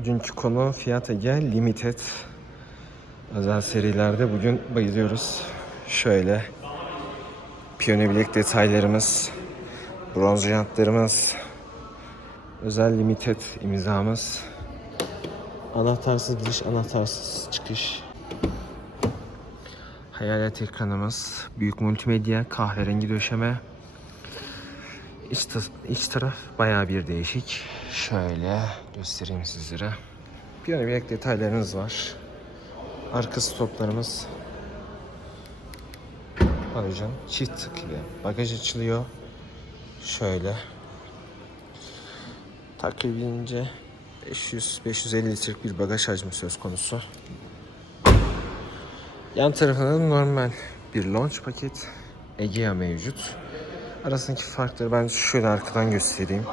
Bugünkü konu Fiat Ege Limited. Özel serilerde bugün bayılıyoruz. Şöyle piyano bilek detaylarımız, bronz jantlarımız, özel limited imzamız, anahtarsız giriş, anahtarsız çıkış. Hayalet ekranımız, büyük multimedya, kahverengi döşeme. İç, ta- iç taraf bayağı bir değişik. Şöyle göstereyim sizlere. Piyano bilek detaylarımız var. Arka stoplarımız. Aracın çift tık ile bagaj açılıyor. Şöyle. Takribince 500-550 litrelik bir bagaj hacmi söz konusu. Yan tarafında da normal bir launch paket Egea mevcut. Arasındaki farkları ben şöyle arkadan göstereyim.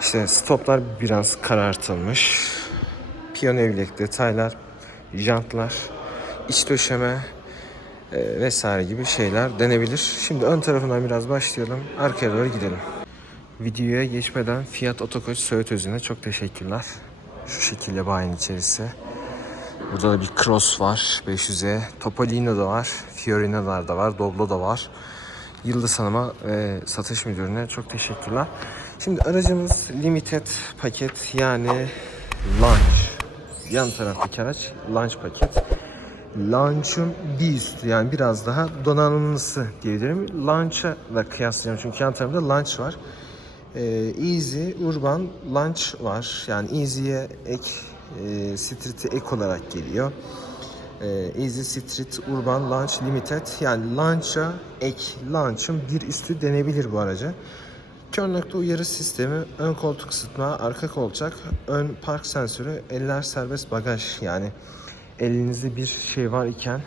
İşte stoplar biraz karartılmış. Piyano bilek detaylar, jantlar, iç döşeme e, vesaire gibi şeyler denebilir. Şimdi ön tarafından biraz başlayalım. Arkaya doğru gidelim. Videoya geçmeden Fiat Otokoç Söğüt Özü'ne çok teşekkürler. Şu şekilde bayinin içerisi. Burada da bir Cross var 500'e. Topolino da var. Fiorina'lar da var. Doblo da var. Yıldız Hanım'a ve satış müdürüne çok teşekkürler. Şimdi aracımız limited paket yani launch. Yan taraftaki araç launch paket. Launch'un bir üstü yani biraz daha donanımlısı diyebilirim. Launch'a da kıyaslayacağım çünkü yan tarafında launch var. Ee, Easy, Urban, Launch var. Yani Easy'ye ek, e, Street'e ek olarak geliyor. Ee, Easy Street Urban Launch Limited yani Launch'a ek Launch'ın bir üstü denebilir bu araca. Kör nokta uyarı sistemi, ön koltuk ısıtma, arka kolçak, ön park sensörü, eller serbest bagaj yani elinizde bir şey var iken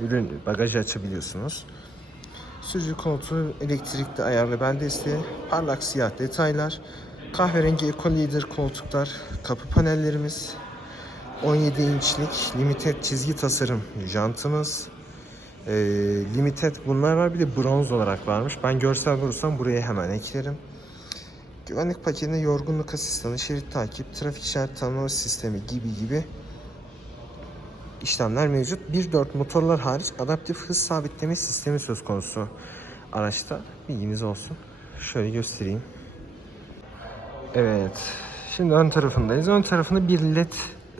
ürün bagajı açabiliyorsunuz. Sürücü koltuğu elektrikli ayarlı bel parlak siyah detaylar, kahverengi Eco Leader koltuklar, kapı panellerimiz, 17 inçlik limited çizgi tasarım jantımız. Ee, limited bunlar var bir de bronz olarak varmış. Ben görsel bulursam buraya hemen eklerim. Güvenlik paketinde yorgunluk asistanı, şerit takip, trafik işaret tanıma sistemi gibi gibi işlemler mevcut. 1.4 motorlar hariç adaptif hız sabitleme sistemi söz konusu araçta. Bilginiz olsun. Şöyle göstereyim. Evet. Şimdi ön tarafındayız. Ön tarafında bir led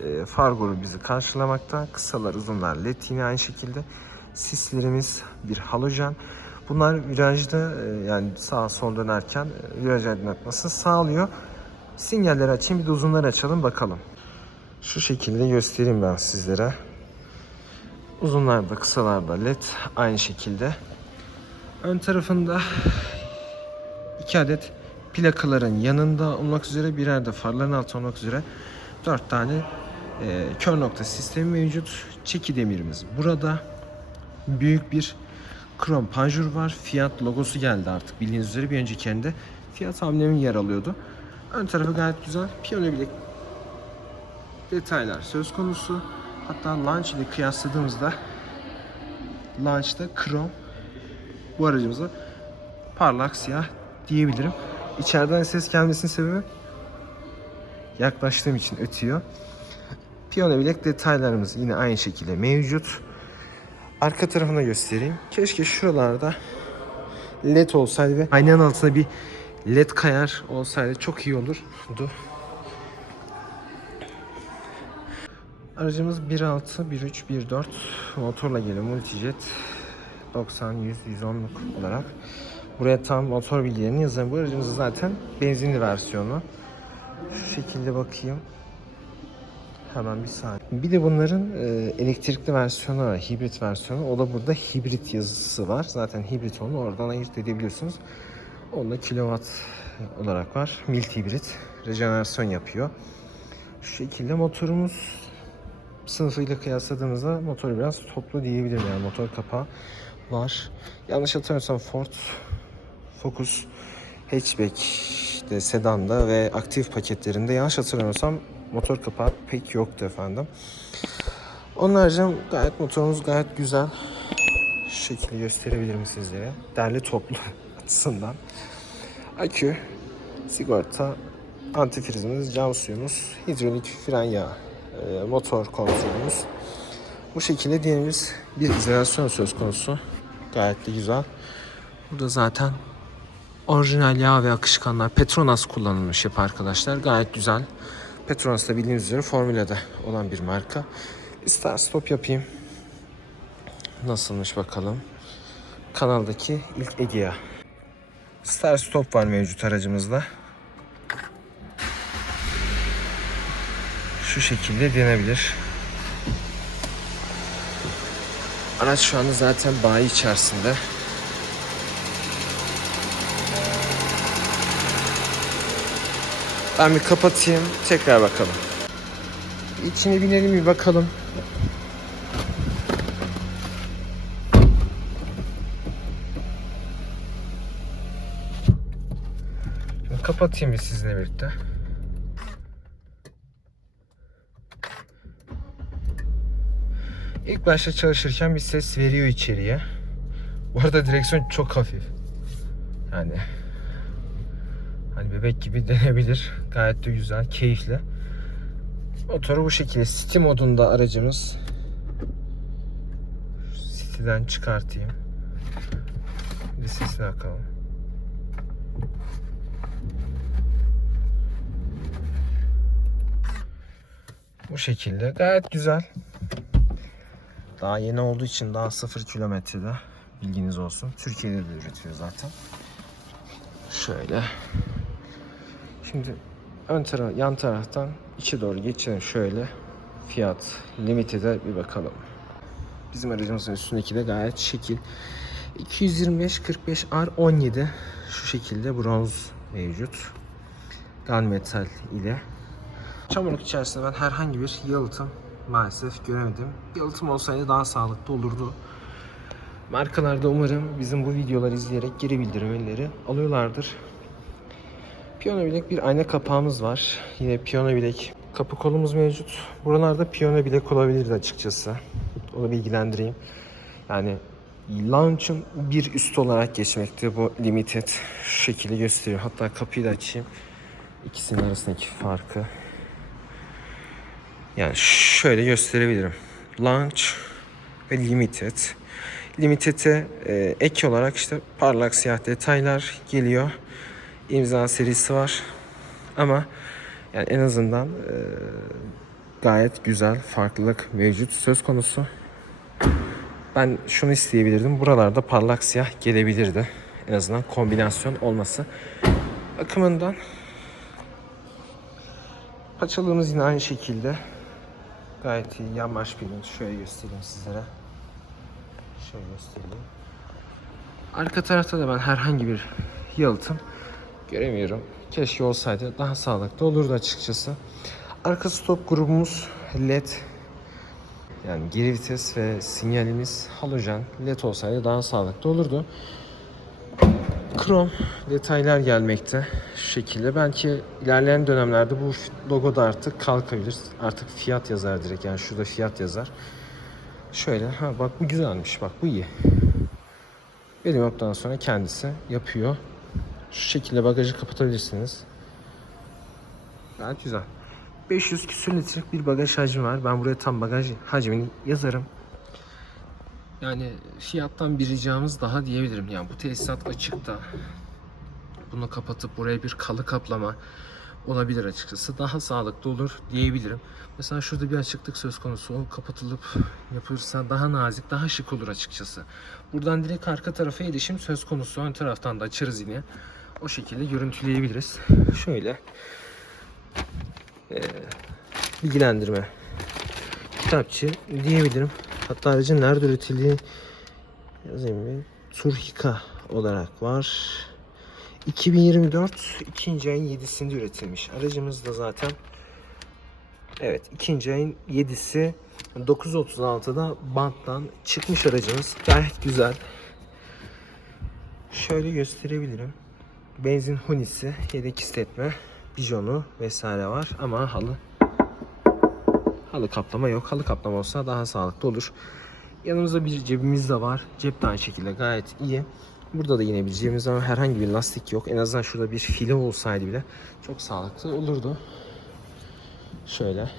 e, far grubu bizi karşılamakta. Kısalar uzunlar led yine aynı şekilde. Sislerimiz bir halojen. Bunlar virajda e, yani sağa sol dönerken e, viraj aydınlatmasını sağlıyor. Sinyalleri açayım bir de uzunları açalım bakalım. Şu şekilde göstereyim ben sizlere. Uzunlarda kısalarda led aynı şekilde. Ön tarafında iki adet plakaların yanında olmak üzere birer de farların altı olmak üzere dört tane e, kör nokta sistemi mevcut. Çeki demirimiz burada. Büyük bir krom panjur var. Fiat logosu geldi artık bildiğiniz üzere bir önceki yerinde Fiat amblemin yer alıyordu. Ön tarafı gayet güzel. Piyano bilek detaylar söz konusu. Hatta Launch ile kıyasladığımızda Launch'ta krom bu aracımıza parlak siyah diyebilirim. İçeriden ses gelmesinin sebebi yaklaştığım için ötüyor. Piyano bilek detaylarımız yine aynı şekilde mevcut. Arka tarafına göstereyim. Keşke şuralarda led olsaydı ve aynanın altına bir led kayar olsaydı çok iyi olurdu. Aracımız 1.6, 1.3, 1.4 motorla geliyor. Multijet 90, 100, 110'luk olarak. Buraya tam motor bilgilerini yazarım. Bu aracımız zaten benzinli versiyonu. Şu şekilde bakayım. Hemen bir saniye. Bir de bunların e, elektrikli versiyonu var. Hibrit versiyonu. O da burada hibrit yazısı var. Zaten hibrit onu oradan ayırt edebiliyorsunuz. Onda kilowatt olarak var. Mild hibrit. Rejenerasyon yapıyor. Şu şekilde motorumuz sınıfıyla kıyasladığımızda motoru biraz toplu diyebilirim yani motor kapağı var. Yanlış hatırlamıyorsam Ford Focus hatchback de sedanda ve aktif paketlerinde yanlış hatırlamıyorsam motor kapağı pek yoktu efendim. Onun haricinde gayet motorumuz gayet güzel. Şu şekilde gösterebilirim sizlere. Derli toplu açısından. Akü, sigorta, antifrizimiz, cam suyumuz, hidrolik fren yağı, e, motor kontrolümüz. Bu şekilde diğerimiz bir izolasyon söz konusu. Gayet de güzel. Burada zaten orijinal yağ ve akışkanlar Petronas kullanılmış yapı arkadaşlar. Gayet güzel. Petronas da bildiğiniz üzere formülede olan bir marka. Bir start stop yapayım. Nasılmış bakalım. Kanaldaki ilk Egea. Start stop var mevcut aracımızda. Şu şekilde denebilir. Araç şu anda zaten bayi içerisinde. Ben bir kapatayım, tekrar bakalım. İçine binelim bir bakalım. Şimdi kapatayım bir sizinle birlikte. İlk başta çalışırken bir ses veriyor içeriye. Bu arada direksiyon çok hafif. Yani hani bebek gibi denebilir. Gayet de güzel, keyifli. Motoru bu şekilde City modunda aracımız. City'den çıkartayım. Bir sesini bakalım. Bu şekilde gayet güzel. Daha yeni olduğu için daha sıfır kilometrede bilginiz olsun. Türkiye'de de üretiyor zaten. Şöyle. Şimdi ön taraf, yan taraftan içe doğru geçelim şöyle. Fiyat limitede bir bakalım. Bizim aracımızın üstündeki de gayet şekil. 225 45 R 17 şu şekilde bronz mevcut. Gunmetal ile. Çamurluk içerisinde ben herhangi bir yalıtım maalesef göremedim. Yalıtım olsaydı daha sağlıklı olurdu. Markalarda umarım bizim bu videoları izleyerek geri bildirimleri alıyorlardır. Piyano bilek bir ayna kapağımız var. Yine piyano bilek kapı kolumuz mevcut. Buralarda piyano bilek olabilirdi açıkçası. Onu bilgilendireyim. Yani launch'ın bir üst olarak geçmekte bu limited şekilde gösteriyor. Hatta kapıyı da açayım. İkisinin arasındaki farkı. Yani şöyle gösterebilirim. Launch ve Limited. Limited'e e, ek olarak işte parlak siyah detaylar geliyor. İmza serisi var. Ama yani en azından e, gayet güzel farklılık mevcut söz konusu. Ben şunu isteyebilirdim. Buralarda parlak siyah gelebilirdi. En azından kombinasyon olması bakımından. Paçalığımız yine aynı şekilde. Gayet iyi. Yanmaş bilinç. Şöyle göstereyim sizlere. Şöyle göstereyim. Arka tarafta da ben herhangi bir yalıtım göremiyorum. Keşke olsaydı daha sağlıklı olurdu açıkçası. Arka stop grubumuz LED. Yani geri vites ve sinyalimiz halojen LED olsaydı daha sağlıklı olurdu. Krom detaylar gelmekte şu şekilde. Belki ilerleyen dönemlerde bu logo da artık kalkabilir. Artık fiyat yazar direkt. Yani şurada fiyat yazar. Şöyle ha bak bu güzelmiş. Bak bu iyi. Benim yoktan sonra kendisi yapıyor. Şu şekilde bagajı kapatabilirsiniz. Gayet güzel. 500 küsür litrelik bir bagaj hacmi var. Ben buraya tam bagaj hacmini yazarım. Yani fiyattan bir ricamız daha diyebilirim. Yani bu tesisat açıkta. Bunu kapatıp buraya bir kalı kaplama olabilir açıkçası. Daha sağlıklı olur diyebilirim. Mesela şurada bir açıklık söz konusu. O kapatılıp yapılırsa daha nazik, daha şık olur açıkçası. Buradan direkt arka tarafa erişim söz konusu. Ön taraftan da açarız yine. O şekilde görüntüleyebiliriz. Şöyle. Ee, bilgilendirme. Kitapçı diyebilirim. Hatta aracın nerede üretildiği yazayım bir. Turhika olarak var. 2024 ikinci ayın 7'sinde üretilmiş. Aracımız da zaten evet ikinci ayın 7'si 936'da banttan çıkmış aracımız. Gayet güzel. Şöyle gösterebilirim. Benzin hunisi, yedek istetme, bijonu vesaire var ama halı Halı kaplama yok. Halı kaplama olsa daha sağlıklı olur. Yanımızda bir cebimiz de var. Cep de aynı şekilde gayet iyi. Burada da inebileceğimiz ama herhangi bir lastik yok. En azından şurada bir file olsaydı bile çok sağlıklı olurdu. Şöyle.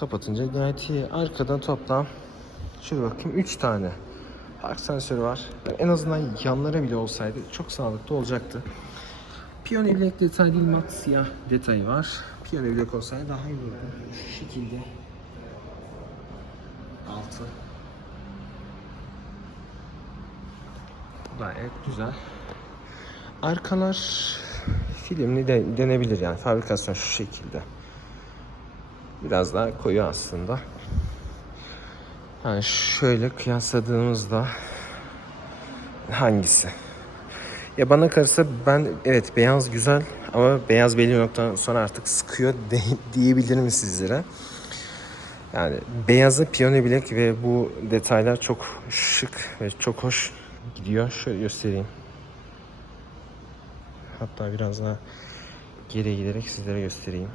Kapatınca gayet iyi. Arkadan toplam şöyle bakayım 3 tane park sensörü var. En azından yanlara bile olsaydı çok sağlıklı olacaktı. Piyano bilek detay değil mat siyah detayı var. Piyano bilek olsaydı daha iyi olurdu. Şu şekilde. Altı. Gayet güzel. Arkalar filmli de denebilir yani fabrikasyon şu şekilde. Biraz daha koyu aslında. Yani şöyle kıyasladığımızda hangisi? Ya bana kalırsa ben evet beyaz güzel ama beyaz belli noktadan sonra artık sıkıyor de, diyebilirim sizlere. Yani beyazı piyano bilek ve bu detaylar çok şık ve çok hoş gidiyor. Şöyle göstereyim. Hatta biraz daha geri giderek sizlere göstereyim.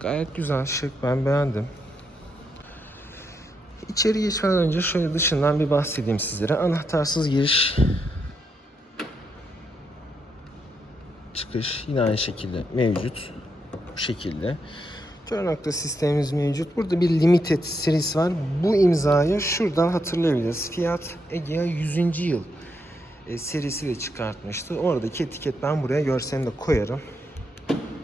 Gayet güzel, şık. Ben beğendim. İçeri geçmeden önce şöyle dışından bir bahsedeyim sizlere. Anahtarsız giriş çıkış yine aynı şekilde mevcut. Bu şekilde. Nokta sistemimiz mevcut. Burada bir limited serisi var. Bu imzayı şuradan hatırlayabiliriz. Fiat Egea 100. yıl e, serisi de çıkartmıştı. Oradaki etiket ben buraya görselini de koyarım.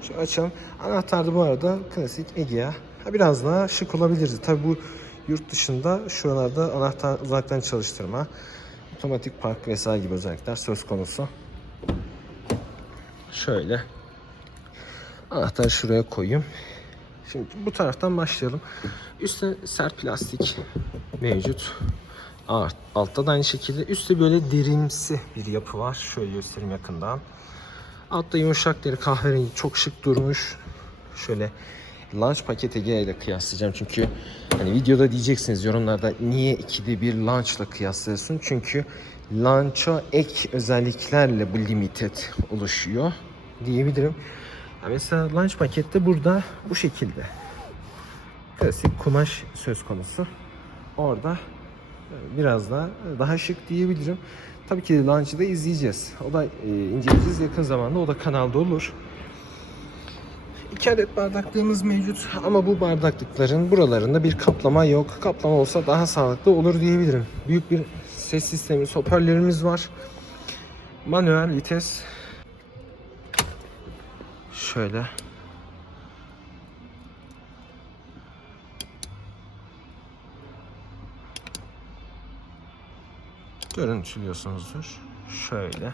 Şu açalım. Anahtar da bu arada klasik Egea. Biraz daha şık olabilirdi. Tabi bu yurt dışında şuralarda anahtar uzaktan çalıştırma, otomatik park vesaire gibi özellikler söz konusu. Şöyle. Anahtarı şuraya koyayım. Şimdi bu taraftan başlayalım. Üstte sert plastik mevcut. Art, altta da aynı şekilde. Üstte böyle derinsi bir yapı var. Şöyle göstereyim yakından. Altta yumuşak deri kahverengi çok şık durmuş. Şöyle launch paket ile kıyaslayacağım çünkü hani videoda diyeceksiniz yorumlarda niye ikide bir launchla kıyaslıyorsun? Çünkü launch'a ek özelliklerle bu limited oluşuyor diyebilirim. Mesela launch pakette burada bu şekilde. Klasik kumaş söz konusu. Orada biraz daha daha şık diyebilirim. Tabii ki launch'ı da izleyeceğiz. O da e, inceleyeceğiz yakın zamanda. O da kanalda olur. İki adet bardaklığımız mevcut ama bu bardaklıkların buralarında bir kaplama yok. Kaplama olsa daha sağlıklı olur diyebilirim. Büyük bir ses sistemi, hoparlörümüz var. Manuel vites. Şöyle. Görüntülüyorsunuzdur. Şöyle.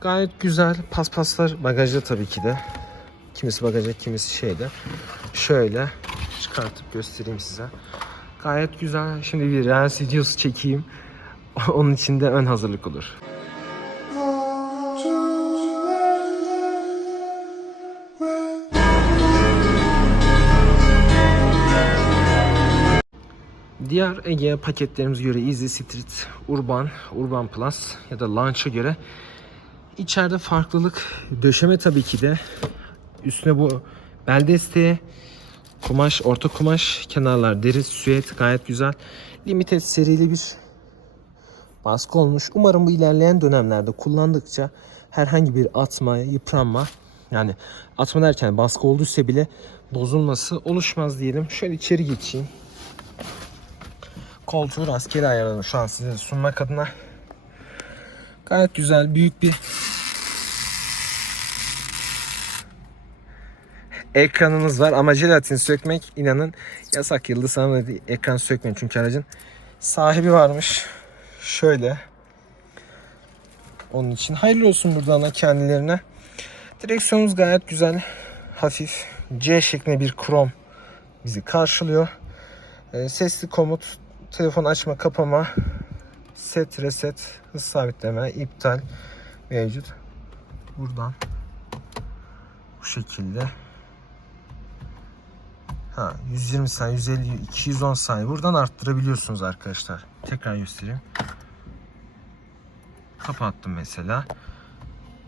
Gayet güzel. Paspaslar bagajda tabii ki de. Kimisi bagajda, kimisi şeyde. Şöyle çıkartıp göstereyim size. Gayet güzel. Şimdi bir Reels videosu çekeyim. Onun için de ön hazırlık olur. Diğer Egea paketlerimize göre Easy Street, Urban, Urban Plus ya da Launch'a göre içeride farklılık döşeme tabii ki de üstüne bu bel desteği kumaş, orta kumaş, kenarlar deri, süet gayet güzel. Limited serili bir baskı olmuş. Umarım bu ilerleyen dönemlerde kullandıkça herhangi bir atma, yıpranma yani atma derken baskı olduysa bile bozulması oluşmaz diyelim. Şöyle içeri geçeyim. Koltuğu rastgele ayarladım şu an size sunmak adına. Gayet güzel, büyük bir ekranınız var ama jelatin sökmek inanın yasak yıldız sana da ekran sökmeyin çünkü aracın sahibi varmış. Şöyle. Onun için hayırlı olsun buradan da kendilerine. Direksiyonumuz gayet güzel. Hafif C şeklinde bir krom bizi karşılıyor. Ee, Sesli komut, telefon açma kapama, set reset, hız sabitleme, iptal mevcut. Buradan bu şekilde Ha 120 saniye, 150, 210 saniye. Buradan arttırabiliyorsunuz arkadaşlar. Tekrar göstereyim. Kapattım mesela.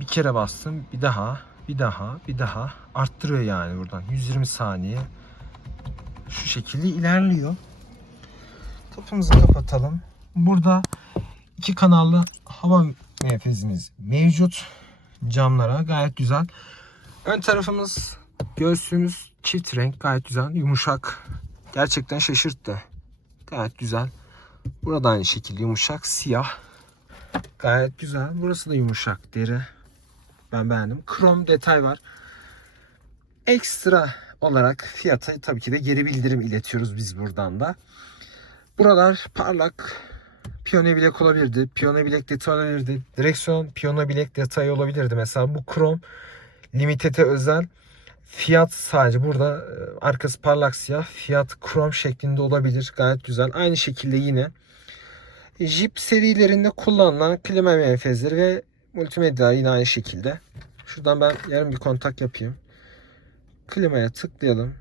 Bir kere bastım. Bir daha, bir daha, bir daha. Arttırıyor yani buradan. 120 saniye. Şu şekilde ilerliyor. Kapımızı kapatalım. Burada İki kanallı hava menfezimiz mevcut. Camlara gayet güzel. Ön tarafımız göğsümüz çift renk gayet güzel. Yumuşak. Gerçekten şaşırttı. Gayet güzel. Burada aynı şekilde yumuşak siyah. Gayet güzel. Burası da yumuşak deri. Ben beğendim. Krom detay var. Ekstra olarak fiyata tabii ki de geri bildirim iletiyoruz biz buradan da. Buralar parlak piyano bilek olabilirdi. Piyano bilek detayı olabilirdi. Direksiyon piyano bilek detayı olabilirdi. Mesela bu krom limitete özel fiyat sadece burada e, arkası parlak siyah fiyat krom şeklinde olabilir. Gayet güzel. Aynı şekilde yine Jeep serilerinde kullanılan klima menfezleri ve multimedya yine aynı şekilde. Şuradan ben yarım bir kontak yapayım. Klimaya tıklayalım.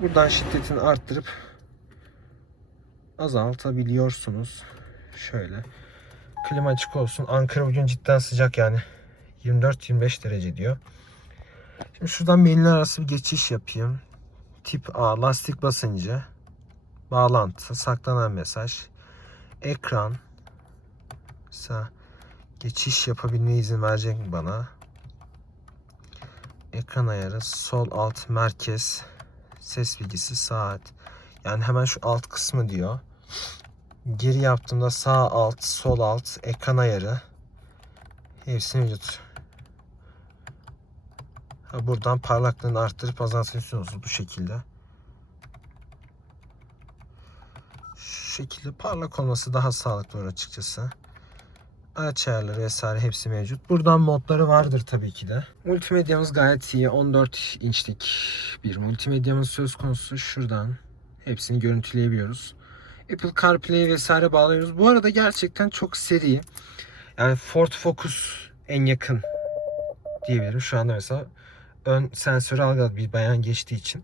Buradan şiddetini arttırıp azaltabiliyorsunuz. Şöyle. Klima açık olsun. Ankara bugün cidden sıcak yani. 24-25 derece diyor. Şimdi şuradan menüler arası bir geçiş yapayım. Tip A lastik basıncı. Bağlantı, saklanan mesaj. Ekran. Mesela geçiş yapabilme izin verecek mi bana? Ekran ayarı, sol alt merkez, ses bilgisi, saat. Yani hemen şu alt kısmı diyor. Geri yaptığımda sağ alt, sol alt, ekran ayarı. Hepsi mevcut. Buradan parlaklığını arttırıp azaltıyorsunuz bu şekilde. Şu şekilde parlak olması daha sağlıklı olur açıkçası. Araç ayarları vesaire hepsi mevcut. Buradan modları vardır tabii ki de. Multimedyamız gayet iyi. 14 inçlik bir multimedyamız söz konusu. Şuradan hepsini görüntüleyebiliyoruz. Apple CarPlay vesaire bağlıyoruz. Bu arada gerçekten çok seri. Yani Ford Focus en yakın diyebilirim. Şu anda mesela ön sensörü algıladı bir bayan geçtiği için.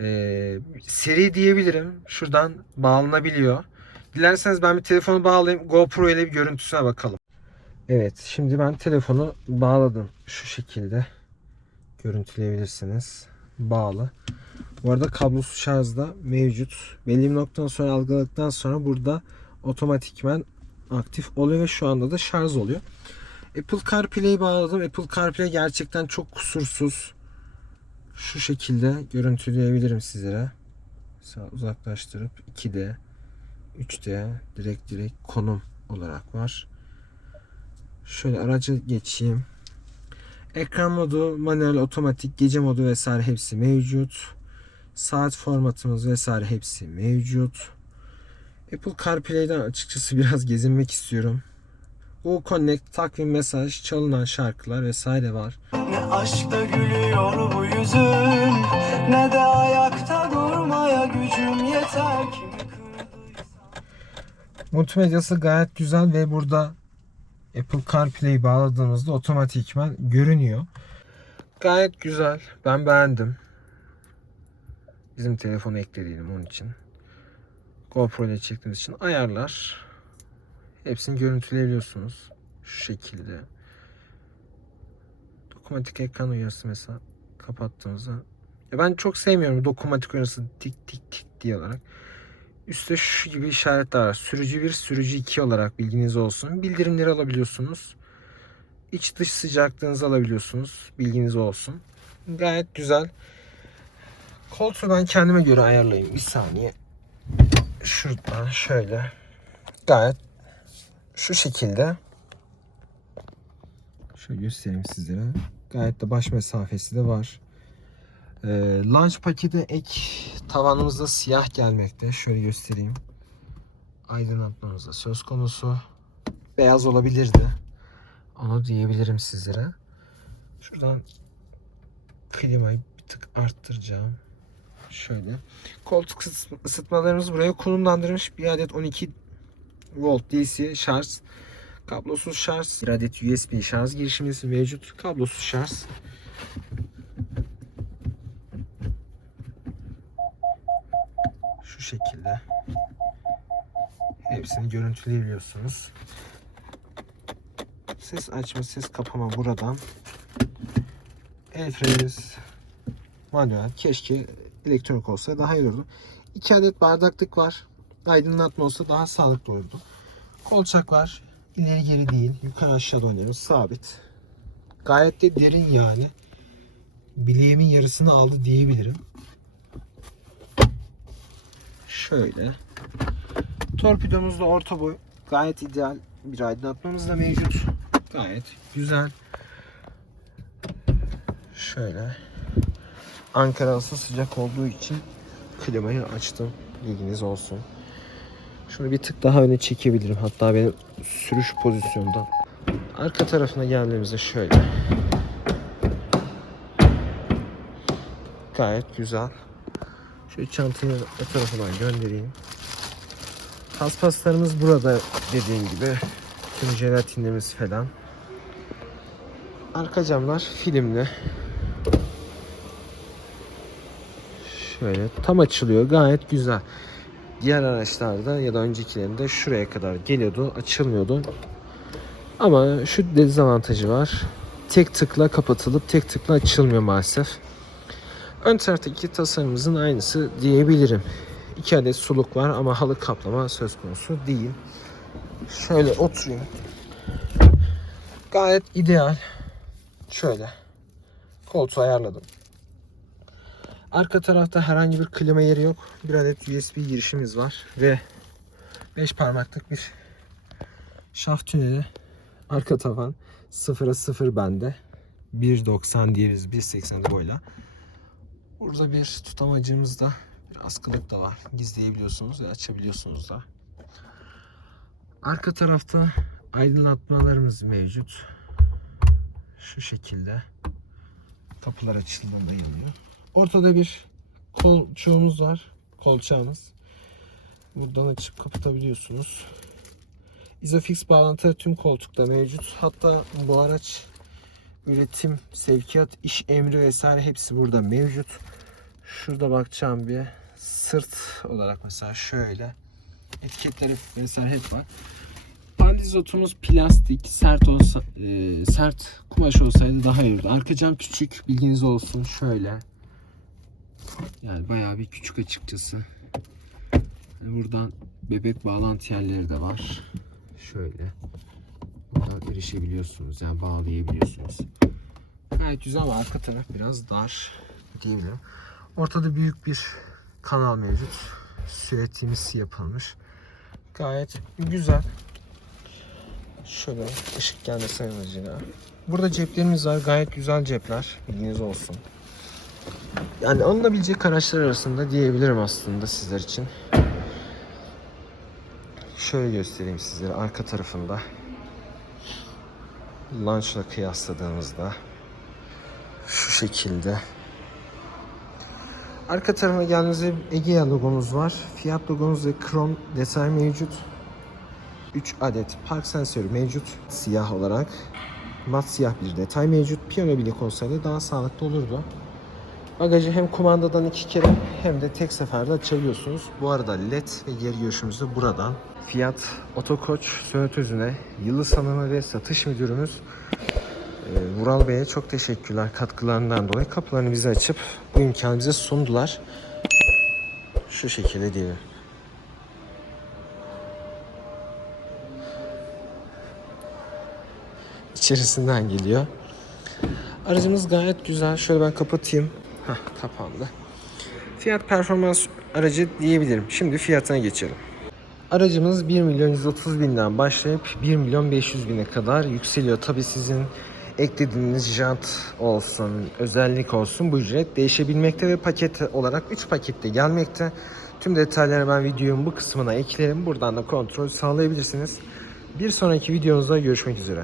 Ee, seri diyebilirim. Şuradan bağlanabiliyor. Dilerseniz ben bir telefonu bağlayayım. GoPro ile bir görüntüsüne bakalım. Evet şimdi ben telefonu bağladım. Şu şekilde görüntüleyebilirsiniz. Bağlı. Bu arada kablosuz şarj da mevcut. Belli bir noktadan sonra algıladıktan sonra burada otomatikmen aktif oluyor ve şu anda da şarj oluyor. Apple CarPlay'i bağladım. Apple CarPlay gerçekten çok kusursuz. Şu şekilde görüntüleyebilirim sizlere. Mesela uzaklaştırıp 2D, 3D direkt direkt konum olarak var. Şöyle araca geçeyim. Ekran modu, manuel, otomatik, gece modu vesaire hepsi mevcut. Saat formatımız vesaire hepsi mevcut. Apple CarPlay'den açıkçası biraz gezinmek istiyorum. U Connect, takvim mesaj, çalınan şarkılar vesaire var. Ne aşkta gülüyor bu yüzün Ne de ayakta durmaya gücüm yeter kırdıysa Multimedyası gayet güzel ve burada Apple CarPlay'i bağladığımızda otomatikman görünüyor. Gayet güzel. Ben beğendim. Bizim telefonu ekledim onun için. GoPro ile çektiğimiz için ayarlar. Hepsini görüntüleyebiliyorsunuz. Şu şekilde. Dokunmatik ekran uyarısı mesela kapattığınızda. Ya ben çok sevmiyorum dokunmatik uyarısı tik tik tik diye olarak. Üstte şu gibi işaretler var. Sürücü 1, sürücü 2 olarak bilginiz olsun. Bildirimleri alabiliyorsunuz. İç dış sıcaklığınızı alabiliyorsunuz. Bilginiz olsun. Gayet güzel. Koltuğu ben kendime göre ayarlayayım. Bir saniye. Şuradan şöyle. Gayet şu şekilde. Şöyle göstereyim sizlere. Gayet de baş mesafesi de var. Ee, launch paketi ek tavanımızda siyah gelmekte. Şöyle göstereyim. Aydınlatmamız da söz konusu. Beyaz olabilirdi. Onu diyebilirim sizlere. Şuradan klimayı bir tık arttıracağım. Şöyle. Koltuk ısıt- ısıtmalarımız buraya konumlandırmış. Bir adet 12 volt DC şarj. Kablosuz şarj. Bir adet USB şarj girişimiz mevcut. Kablosuz şarj. Şu şekilde. Hepsini görüntüleyebiliyorsunuz. Ses açma, ses kapama buradan. El frenimiz manuel. Keşke elektronik olsa daha iyi olurdu. İki adet bardaklık var. Aydınlatma olsa daha sağlıklı olurdu. Kolçaklar ileri geri değil. Yukarı aşağı dönüyor. Sabit. Gayet de derin yani. Bileğimin yarısını aldı diyebilirim. Şöyle. Torpidomuz da orta boy. Gayet ideal bir aydınlatmamız da mevcut. Gayet güzel. Şöyle. Ankara sıcak olduğu için klimayı açtım. Bilginiz olsun. Şunu bir tık daha öne çekebilirim. Hatta benim sürüş pozisyonda. Arka tarafına geldiğimizde şöyle. Gayet güzel. Şöyle çantayı o tarafından göndereyim. Paspaslarımız burada dediğim gibi. Tüm jelatinlerimiz falan. Arka camlar filmli. Şöyle tam açılıyor. Gayet güzel. Diğer araçlarda ya da öncekilerinde şuraya kadar geliyordu. Açılmıyordu. Ama şu dezavantajı var. Tek tıkla kapatılıp tek tıkla açılmıyor maalesef. Ön taraftaki tasarımımızın aynısı diyebilirim. İki adet suluk var ama halı kaplama söz konusu değil. Şöyle oturayım. Gayet ideal. Şöyle. Koltuğu ayarladım. Arka tarafta herhangi bir klima yeri yok. Bir adet USB girişimiz var ve 5 parmaklık bir şaft tüneli. Arka tavan 0'a 0 bende. 1.90 diyebiliriz 1.80 boyla. Burada bir tutamacımız da bir askılık da var. Gizleyebiliyorsunuz ve açabiliyorsunuz da. Arka tarafta aydınlatmalarımız mevcut. Şu şekilde. Kapılar açıldığında yanıyor. Ortada bir kolçağımız var. Kolçağımız. Buradan açıp kapatabiliyorsunuz. Isofix bağlantıları tüm koltukta mevcut. Hatta bu araç üretim, sevkiyat, iş emri vesaire hepsi burada mevcut. Şurada bakacağım bir sırt olarak mesela şöyle etiketleri vesaire hep var. Pandizotumuz plastik, sert olsa e, sert kumaş olsaydı daha iyi olurdu. Arka cam küçük, bilginiz olsun. Şöyle. Yani bayağı bir küçük açıkçası. Yani buradan bebek bağlantı yerleri de var. Şöyle. Buradan erişebiliyorsunuz. Yani bağlayabiliyorsunuz. Gayet güzel ama arka taraf biraz dar diyebilirim. Ortada büyük bir kanal mevcut. Süretimiz yapılmış. Gayet güzel. Şöyle ışık gelmesi amacıyla. Burada ceplerimiz var. Gayet güzel cepler. Bilginiz olsun. Yani alınabilecek araçlar arasında diyebilirim aslında sizler için. Şöyle göstereyim sizlere arka tarafında. Launch'la kıyasladığımızda şu şekilde. Arka tarafına geldiğimizde Egea logomuz var. Fiat logomuz ve krom detay mevcut. 3 adet park sensörü mevcut siyah olarak. Mat siyah bir detay mevcut. Piyano bilik olsaydı daha sağlıklı olurdu. Bagajı hem kumandadan iki kere hem de tek seferde açabiliyorsunuz. Bu arada led ve geri görüşümüz de buradan. Fiyat Otokoç Söğüt Özüne Yıldız Hanım'a ve satış müdürümüz e, Vural Bey'e çok teşekkürler katkılarından dolayı. Kapılarını bize açıp bu imkanı bize sundular. Şu şekilde diyelim. İçerisinden geliyor. Aracımız gayet güzel. Şöyle ben kapatayım. Heh, kapandı. Fiyat performans aracı diyebilirim. Şimdi fiyatına geçelim. Aracımız 1 milyon 130 binden başlayıp 1 milyon 500 bine kadar yükseliyor. Tabi sizin eklediğiniz jant olsun, özellik olsun bu ücret değişebilmekte ve paket olarak 3 pakette gelmekte. Tüm detayları ben videonun bu kısmına eklerim. Buradan da kontrol sağlayabilirsiniz. Bir sonraki videomuzda görüşmek üzere.